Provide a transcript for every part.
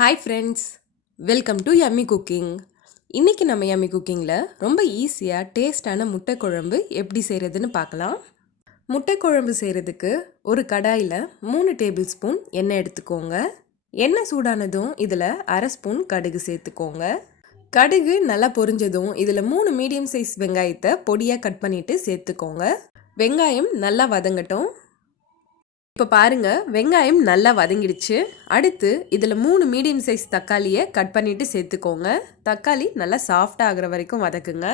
Hi friends welcome to yummy cooking இன்றைக்கி நம்ம yummy குக்கிங்கில் ரொம்ப ஈஸியாக டேஸ்டான முட்டை குழம்பு எப்படி செய்கிறதுன்னு பார்க்கலாம். முட்டை குழம்பு செய்கிறதுக்கு ஒரு கடாயில் மூணு டேபிள் ஸ்பூன் எண்ணெய் எடுத்துக்கோங்க. எண்ணெய் சூடானதும் இதில் அரை ஸ்பூன் கடுகு சேர்த்துக்கோங்க. கடுகு நல்லா பொரிஞ்சதும் இதில் மூணு மீடியம் சைஸ் வெங்காயத்தை பொடியாக கட் பண்ணிவிட்டு சேர்த்துக்கோங்க. வெங்காயம் நல்லா வதங்கட்டும். இப்போ பாருங்கள் வெங்காயம் நல்லா வதங்கிடுச்சு. அடுத்து இதில் மூணு மீடியம் சைஸ் தக்காளியை கட் பண்ணிவிட்டு சேர்த்துக்கோங்க. தக்காளி நல்லா சாஃப்டாக ஆகிற வரைக்கும் வதக்குங்க.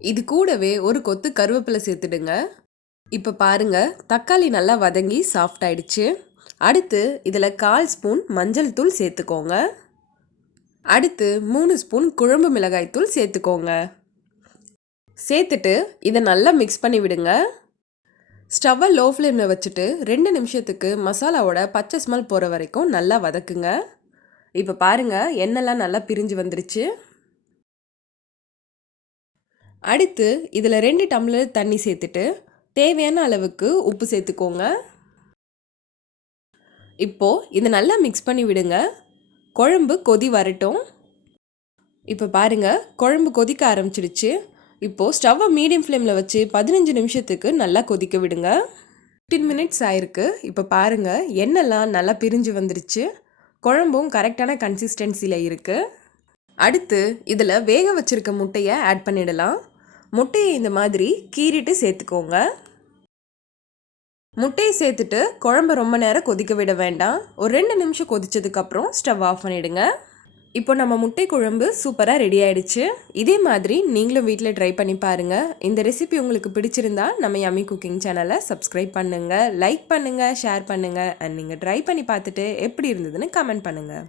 இது கூடவே ஒரு கொத்து கருவேப்பிலை சேர்த்துடுங்க. இப்போ பாருங்க தக்காளி நல்லா வதங்கி சாஃப்ட் ஆயிடுச்சு. அடுத்து இதில் கால் ஸ்பூன் மஞ்சள் தூள் சேர்த்துக்கோங்க. அடுத்து மூணு ஸ்பூன் குழம்பு மிளகாய் தூள் சேர்த்துக்கோங்க. சேர்த்துட்டு இதை நல்லா மிக்ஸ் பண்ணி விடுங்க ஸ்டவ்வை லோ ஃப்ளேமில் வச்சுட்டு ரெண்டு நிமிஷத்துக்கு மசாலாவோட பச்சை ஸ்மெல் போகிற வரைக்கும் நல்லா வதக்குங்க. இப்போ பாருங்கள் எண்ணெய்லாம் நல்லா பிரிஞ்சு வந்துருச்சு. அடுத்து இதில் ரெண்டு டம்ளர் தண்ணி சேர்த்துட்டு தேவையான அளவுக்கு உப்பு சேர்த்துக்கோங்க. இப்போது இதை நல்லா மிக்ஸ் பண்ணி விடுங்க. குழம்பு கொதி வரட்டும். இப்போ பாருங்கள் குழம்பு கொதிக்க ஆரம்பிச்சிடுச்சு. இப்போது ஸ்டவ்வை மீடியம் ஃப்ளேமில் வச்சு பதினஞ்சு நிமிஷத்துக்கு நல்லா கொதிக்க விடுங்க. ஃபிஃப்டீன் மினிட்ஸ் ஆயிருக்கு. இப்போ பாருங்கள் எண்ணெய்லாம் நல்லா பிரிஞ்சு வந்துருச்சு. குழம்பும் கரெக்டான கன்சிஸ்டன்சியில் இருக்குது அடுத்து இதில் வேக வச்சுருக்க முட்டையை ஆட் பண்ணிடலாம். முட்டையை இந்த மாதிரி கீறிட்டு சேர்த்துக்கோங்க. முட்டையை சேர்த்துட்டு குழம்பு ரொம்ப நேரம் கொதிக்க விட வேண்டாம். ஒரு ரெண்டு நிமிஷம் கொதிச்சதுக்கப்புறம் ஸ்டவ் ஆஃப் பண்ணிவிடுங்க இப்போ நம்ம முட்டை குழம்பு சூப்பராக ரெடி ஆயிடுச்சு. இதே மாதிரி நீங்களும் வீட்டில் ட்ரை பண்ணி பாருங்கள் இந்த ரெசிபி உங்களுக்கு பிடிச்சிருந்தா நம்ம யம்மி குக்கிங் சேனலை சப்ஸ்கிரைப் பண்ணுங்கள் லைக் பண்ணுங்கள் ஷேர் பண்ணுங்கள் அண்ட் நீங்கள் ட்ரை பண்ணி பார்த்துட்டு எப்படி இருந்ததுன்னு கமெண்ட் பண்ணுங்கள்